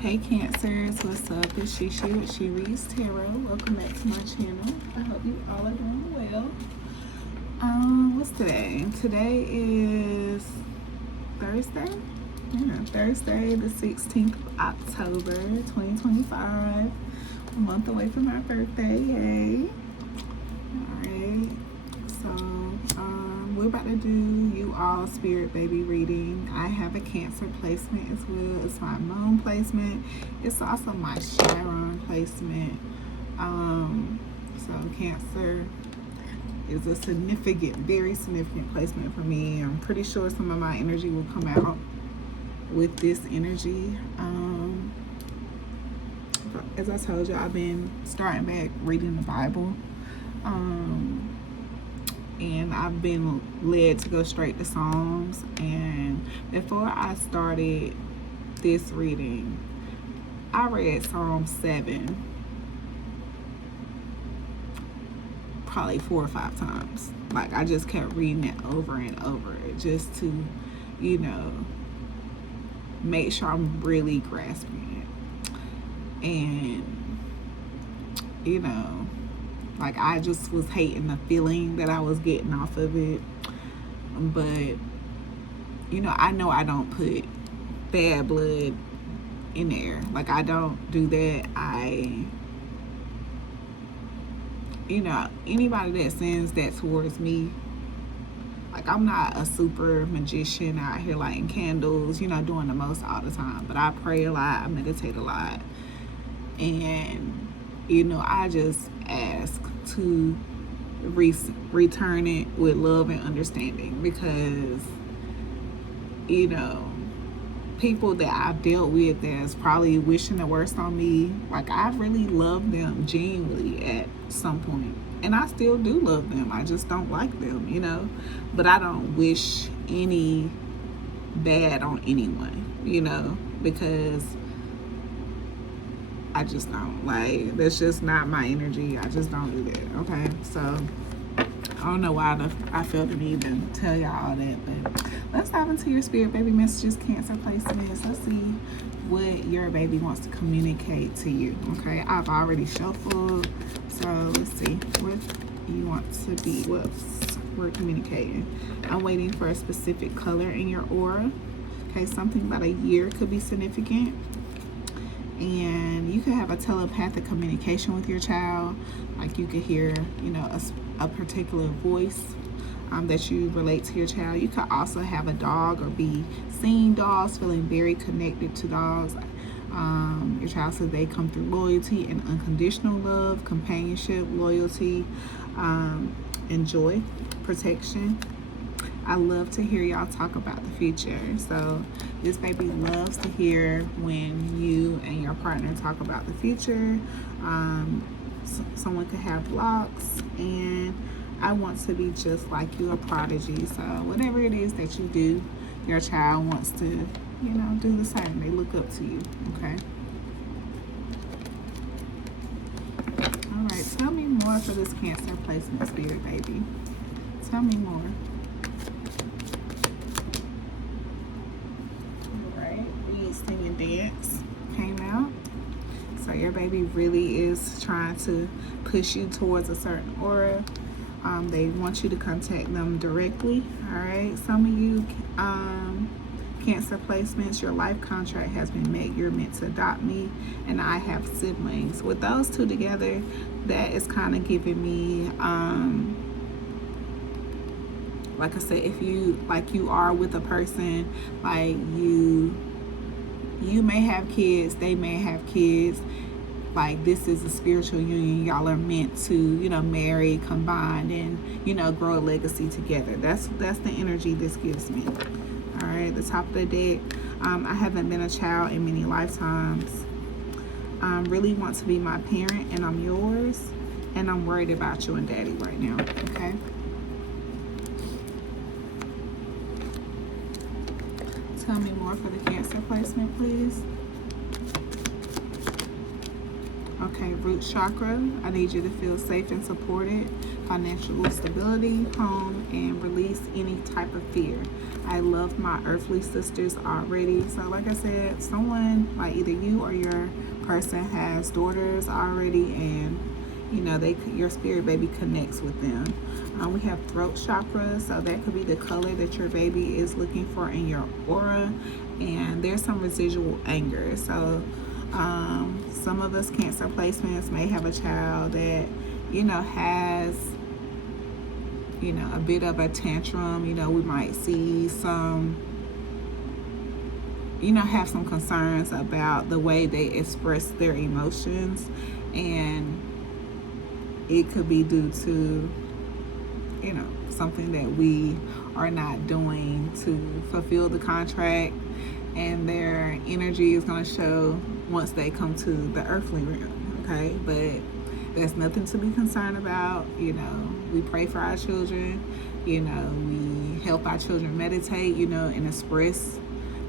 Hey Cancers, what's up? It's Shishi with She Reads Tarot. Welcome back to my channel. I hope you all are doing well. What's today? Today is Thursday? Yeah, Thursday the 16th of October, 2025. A month away from my birthday, yay. Alright, so we're about to do you all spirit baby reading. I have a Cancer placement as well. It's my moon placement. It's also my Chiron placement. So Cancer is a significant, very significant placement for me. I'm pretty sure some of my energy will come out with this energy. As I told you, I've been starting back reading the Bible. And I've been led to go straight to Psalms. And before I started this reading, I read Psalm 7 probably 4 or 5 times. Like, I just kept reading it over and over just to, make sure I'm really grasping it. And, like, I just was hating the feeling that I was getting off of it. But, I know I don't put bad blood in there. Like, I don't do that. Anybody that sends that towards me, like, I'm not a super magician out here lighting candles, doing the most all the time. But I pray a lot, I meditate a lot. And, I just ask to return it with love and understanding, because people that I've dealt with that's probably wishing the worst on me, like, I really love them genuinely at some point, and I still do love them. I just don't like them, but I don't wish any bad on anyone, because I just don't. Like, that's just not my energy. I just don't do that, okay? So, I don't know why I feel the need to tell y'all all that, but let's dive into your spirit baby messages, Cancer placements. Let's see what your baby wants to communicate to you, okay? I've already shuffled, so let's see what you want to be, what we're communicating. I'm waiting for a specific color in your aura, okay? Something about a year could be significant. And you could have a telepathic communication with your child. Like, you could hear, a particular voice that you relate to your child. You could also have a dog or be seeing dogs, feeling very connected to dogs. Your child says they come through loyalty and unconditional love, companionship, loyalty, and joy, protection. I love to hear y'all talk about the future. So this baby loves to hear when you and your partner talk about the future. Someone could have blocks, and I want to be just like you, a prodigy. So whatever it is that you do, your child wants to, do the same. They look up to you, okay? All right, tell me more for this Cancer placement, spirit baby. Tell me more. Sing and dance came out. So your baby really is trying to push you towards a certain aura. They want you to contact them directly. All right, some of you Cancer placements, your life contract has been met. You're meant to adopt me, and I have siblings. With those two together, that is kind of giving me like I said, if you are with a person, like you may have kids, they may have kids. Like, this is a spiritual union. Y'all are meant to, marry, combine, and, grow a legacy together. That's the energy this gives me. All right, the top of the deck. I haven't been a child in many lifetimes. Really want to be my parent, and I'm yours. And I'm worried about you and daddy right now, okay? Tell me more for the Cancer placement, please. Okay, root chakra. I need you to feel safe and supported. financial stability, home, and release any type of fear. I love my earthly sisters already. So like I said, someone like either you or your person has daughters already, and you know your spirit baby connects with them. We have throat chakra, so that could be the color that your baby is looking for in your aura, and there's some residual anger. So some of us Cancer placements may have a child that has a bit of a tantrum. We might see some have some concerns about the way they express their emotions, and it could be due to something that we are not doing to fulfill the contract, and their energy is going to show once they come to the earthly realm. Okay, but there's nothing to be concerned about. We pray for our children. We help our children meditate, and express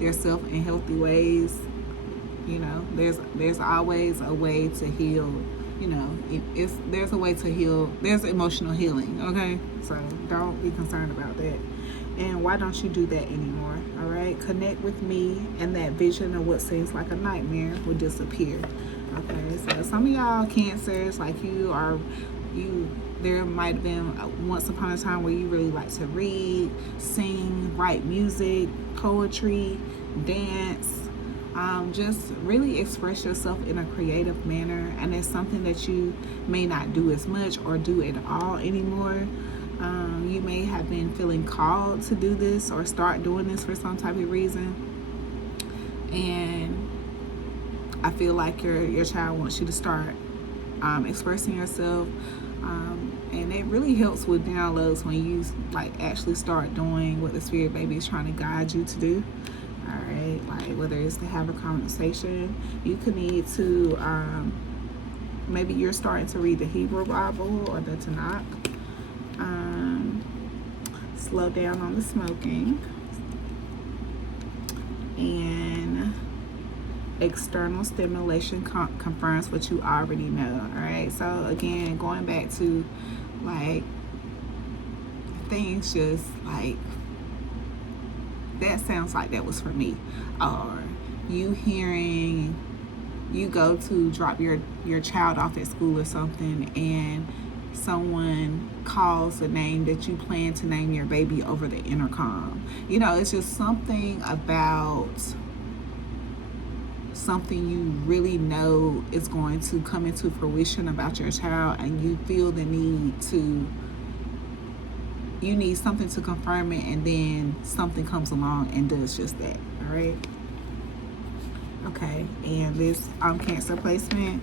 their self in healthy ways. There's always a way to heal. There's a way to heal. There's emotional healing. Okay, so don't be concerned about that. And why don't you do that anymore? All right, connect with me, and that vision of what seems like a nightmare will disappear. Okay, so some of y'all Cancers, like there might have been once upon a time where you really like to read, sing, write music, poetry, dance, just really express yourself in a creative manner, and it's something that you may not do as much or do at all anymore. You may have been feeling called to do this or start doing this for some type of reason, and I feel like your child wants you to start expressing yourself, and it really helps with downloads when you actually start doing what the spirit baby is trying to guide you to do. All right, like whether it's to have a conversation, you could need to maybe you're starting to read the Hebrew Bible or the Tanakh. Slow down on the smoking, and external stimulation confirms what you already know. All right, so again, going back to things just that sounds like that was for me, or you hearing you go to drop your child off at school or something, and someone calls the name that you plan to name your baby over the intercom. It's just something about something you really know is going to come into fruition about your child, and you feel the need something to confirm it, and then something comes along and does just that. All right, okay. And this Cancer placement,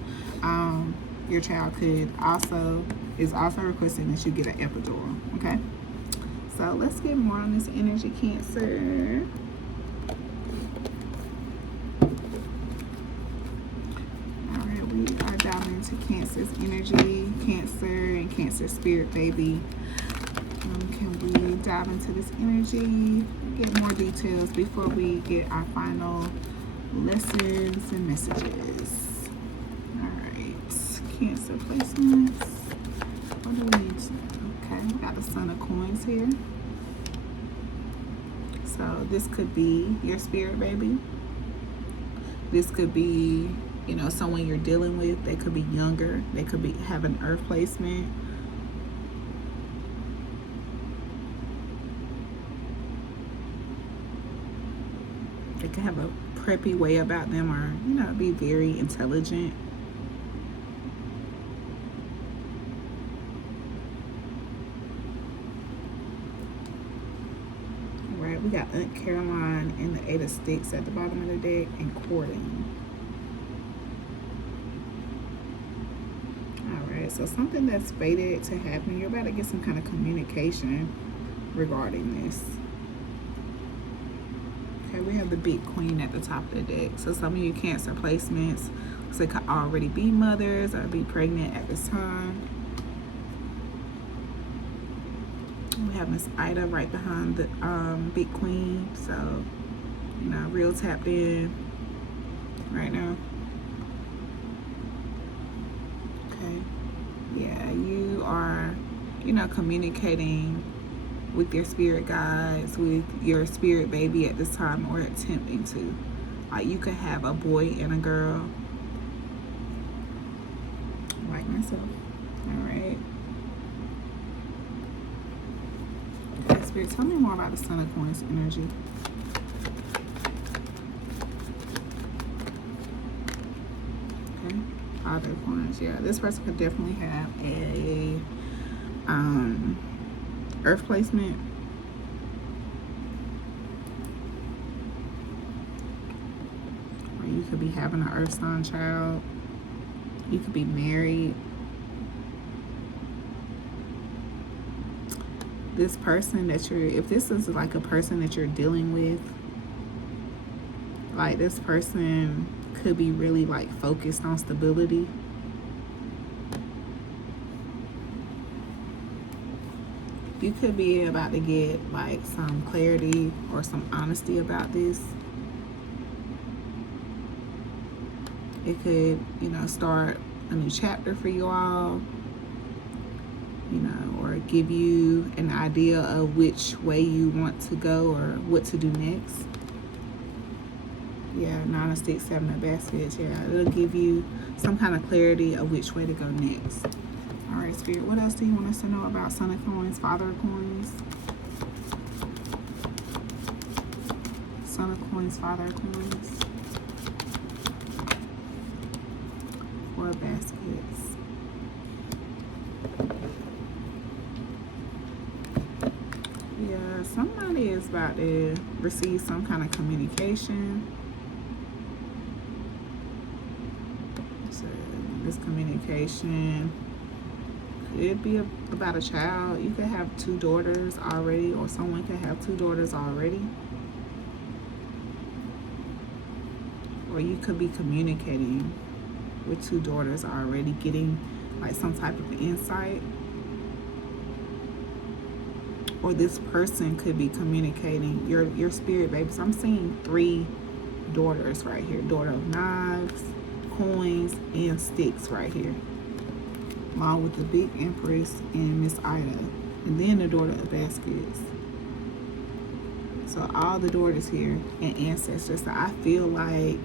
your child is also requesting that you get an epidural. Okay, so let's get more on this energy, Cancer. We are diving into Cancer's energy, Cancer and Cancer spirit baby. Can we dive into this energy, get more details before we get our final lessons and messages? All right, Cancer placements. What do we need to know? Okay, we got the Son of Coins here. So this could be your spirit baby. This could be someone you're dealing with. They could be younger. They could have an earth placement. They could have a preppy way about them, or be very intelligent. All right, we got Aunt Caroline and the Eight of Sticks at the bottom of the deck, and courting. So something that's fated to happen, you're about to get some kind of communication regarding this. Okay, we have the Big Queen at the top of the deck. So some of you Cancer placements, so they could already be mothers or be pregnant at this time. We have Miss Ida right behind the Big Queen. So, real tapped in right now. Okay. Yeah, you are communicating with your spirit guides, with your spirit baby at this time, or attempting to. Like, you could have a boy and a girl, like myself. All right. Okay, Spirit, tell me more about the Son of Coins energy. Okay, Father of Coins. Yeah, this person could definitely have a earth placement. Or you could be having an earth sign child. You could be married. This person that if this is like a person that you're dealing with, like, this person could be really like focused on stability. You could be about to get like some clarity or some honesty about this. It could, start a new chapter for you all, or give you an idea of which way you want to go or what to do next. Yeah, 9 of Sticks, 7 of Baskets. Yeah, it'll give you some kind of clarity of which way to go next. All right, Spirit, what else do you want us to know about Son of Coins, Father of Coins? Son of Coins, Father of Coins. 4 of Baskets. Yeah, somebody is about to receive some kind of communication. So this communication could be about a child. You could have 2 daughters already, or someone could have 2 daughters already. Or you could be communicating with 2 daughters already, getting like some type of insight. Or this person could be communicating, your spirit babies. I'm seeing 3 daughters right here. Daughter of Knives, Coins, and Sticks right here. Along with the Big Empress and Miss Ida. And then the Daughter of Baskets. So all the daughters here and ancestors. So I feel like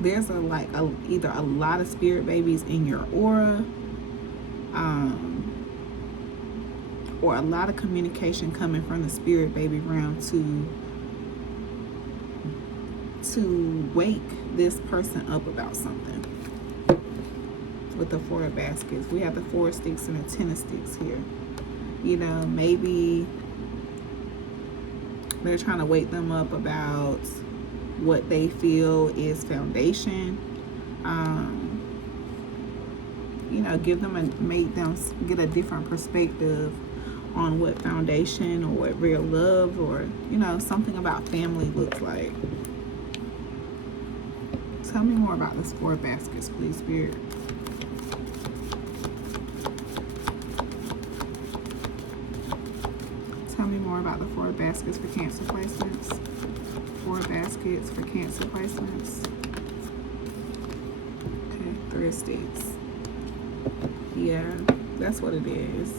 there's either a lot of spirit babies in your aura, or a lot of communication coming from the spirit baby realm to wake this person up about something. With the 4 of Baskets, we have the 4 of Sticks and the 10 of Sticks here. Maybe they're trying to wake them up about what they feel is foundation. Make them get a different perspective on what foundation or what real love or, something about family looks like. Tell me more about this 4 of Baskets, please, Spirit. Tell me more about the 4 of Baskets for Cancer placements. 4 of Baskets for Cancer placements. Okay, 3 of Sticks. Yeah, that's what it is.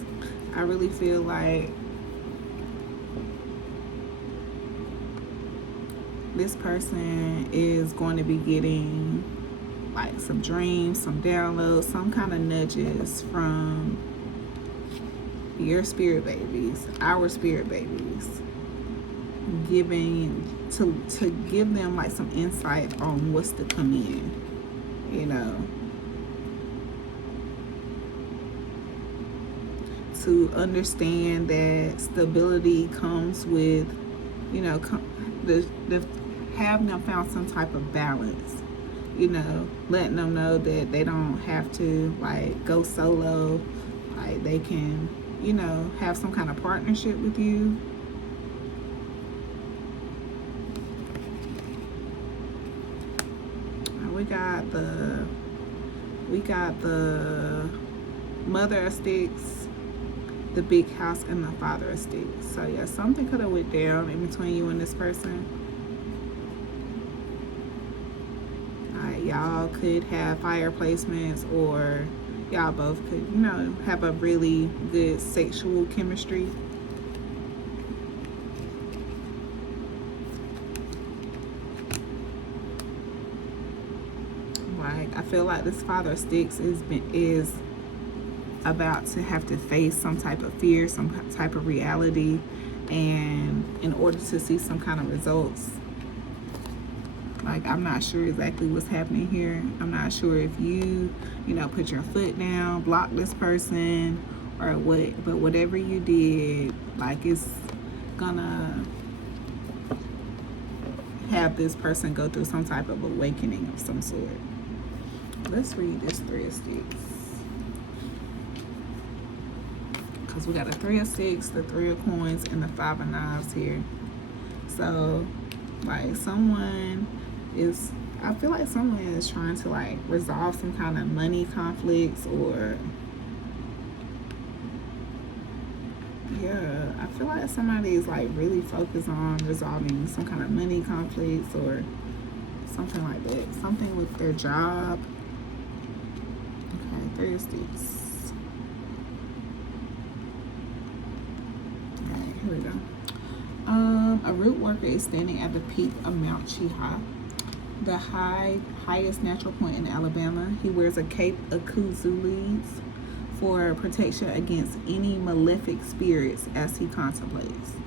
I really feel like this person is going to be getting like some dreams, some downloads, some kind of nudges from your spirit babies, our spirit babies, to give them like some insight on what's to come in, to understand that stability comes with, having them found some type of balance, letting them know that they don't have to like go solo, like they can, have some kind of partnership with you. We got the Mother of Sticks, the Big House, and the Father of Sticks. So yeah, something could have went down in between you and this person. Y'all could have fire placements, or y'all both could, you know, have a really good sexual chemistry. Like, I feel like this Father of Sticks is about to have to face some type of fear, some type of reality, and in order to see some kind of results. Like, I'm not sure exactly what's happening here. I'm not sure if you know, put your foot down, block this person, or what. But whatever you did, like, it's gonna have this person go through some type of awakening of some sort. Let's read this Three of Sticks. Because we got a Three of Sticks, the Three of Coins, and the Five of Knives here. So, like, I feel like someone is trying to, like, resolve some kind of money conflicts, or yeah, I feel like somebody is, like, really focused on resolving some kind of money conflicts or something like that. Something with their job. Okay, Three of Sticks. Alright, here we go. A root worker is standing at the peak of Mount Chiha, the highest natural point in Alabama. He wears a cape of kuzu leaves for protection against any malefic spirits as he contemplates.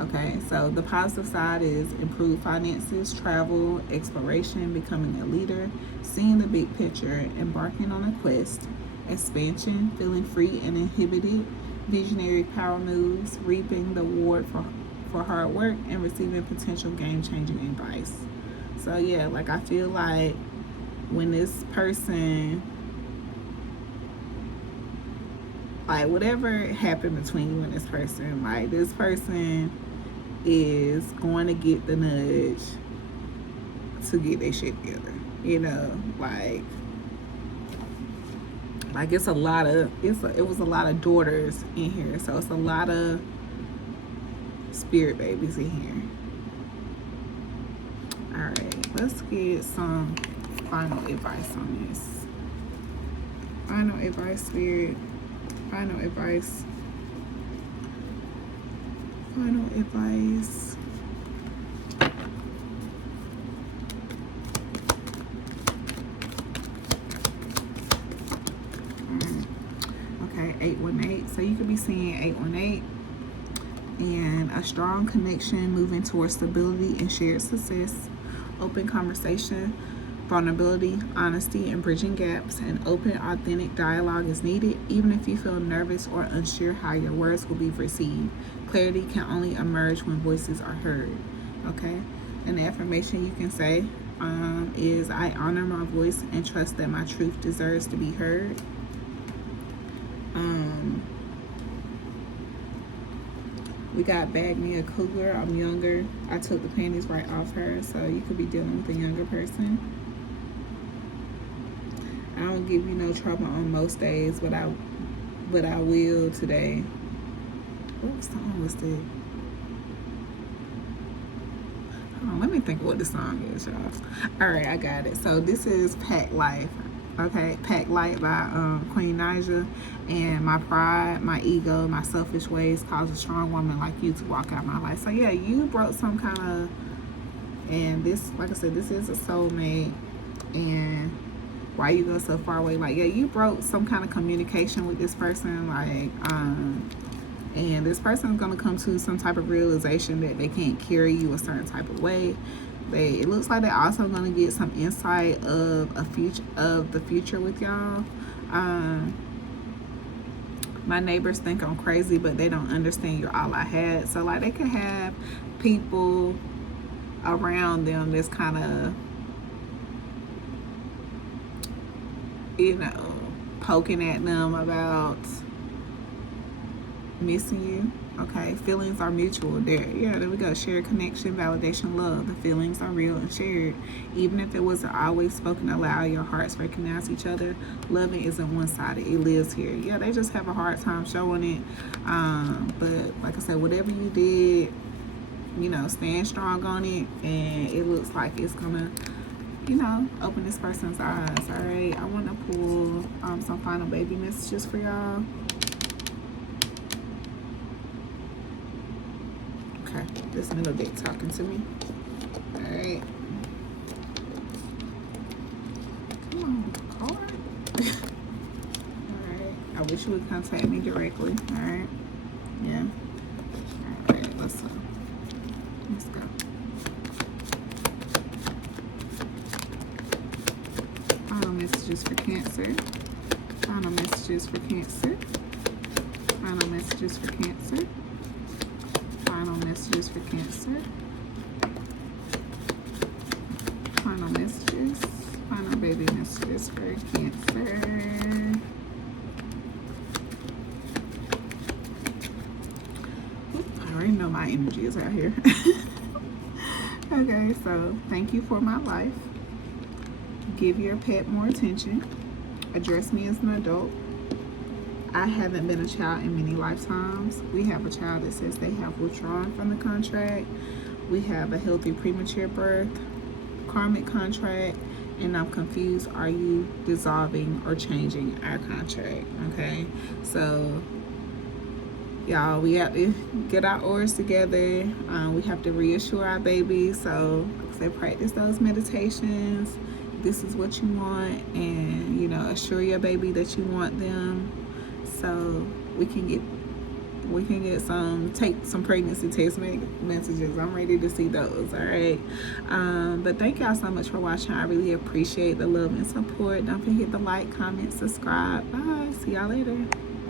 Okay, so the positive side is improved finances, travel, exploration, becoming a leader, seeing the big picture, embarking on a quest, expansion, feeling free and inhibited, visionary power moves, reaping the reward for hard work, and receiving potential game-changing advice. So yeah, like, I feel like when this person, like, whatever happened between you and this person, like, this person is going to get the nudge to get their shit together. You know, like it's a lot of, it was a lot of daughters in here, so it's a lot of spirit babies in here. All right, let's get some final advice on this. Final advice, spirit. Final advice. Final advice. Okay, 818. So you could be seeing 818 and a strong connection moving towards stability and shared success, open conversation, vulnerability, honesty, and bridging gaps. And open, authentic dialogue is needed, even if you feel nervous or unsure how your words will be received. Clarity can only emerge when voices are heard. Okay, and the affirmation you can say is, I honor my voice and trust that my truth deserves to be heard. We got Bag Me a Cougar. I'm younger. I took the panties right off her. So you could be dealing with a younger person. I don't give you no trouble on most days, but I will today. What song was that? Hold on, let me think of what the song is, y'all. All right, I got it. So this is Pack Life. Okay, Pack Light by Queen Naija. And my pride, my ego, my selfish ways cause a strong woman like you to walk out my life. So yeah, you broke some kind of, and this, like I said, this is a soulmate. And why you go so far away? Like, yeah, you broke some kind of communication with this person. Like, and this person is gonna come to some type of realization that they can't carry you a certain type of way. It looks like they're also gonna get some insight of the future with y'all. My neighbors think I'm crazy, but they don't understand you're all I had. So like, they can have people around them that's kind of, you know, poking at them about missing you. Okay, feelings are mutual. There we go. Shared connection, validation, love. The feelings are real and shared. Even if it wasn't always spoken aloud, your hearts recognize each other. Loving isn't one-sided. It lives here. Yeah, they just have a hard time showing it. But like I said, whatever you did, you know, stand strong on it. And it looks like it's gonna you know, open this person's eyes. All right, I want to pull some final baby messages for y'all. Okay, this middle deck talking to me. All right. Come on, card. All right. I wish you would contact me directly. All right. Yeah. All right. Let's go. Final messages for Cancer. Final messages for Cancer. Final messages for Cancer. Final messages for Cancer. Final messages. Final baby messages for Cancer. I already know my energy is out here. Okay, so thank you for my life. Give your pet more attention. Address me as an adult. I haven't been a child in many lifetimes. We have a child that says they have withdrawn from the contract. We have a healthy premature birth, karmic contract, and I'm confused. Are you dissolving or changing our contract? Okay, so y'all, we have to get our oars together. We have to reassure our baby. So like I said, practice those meditations. This is what you want, and you know, assure your baby that you want them, so we can get take some pregnancy test messages. I'm ready to see those. All right, but thank y'all so much for watching. I really appreciate the love and support. Don't forget to like, comment, subscribe. Bye. See y'all later.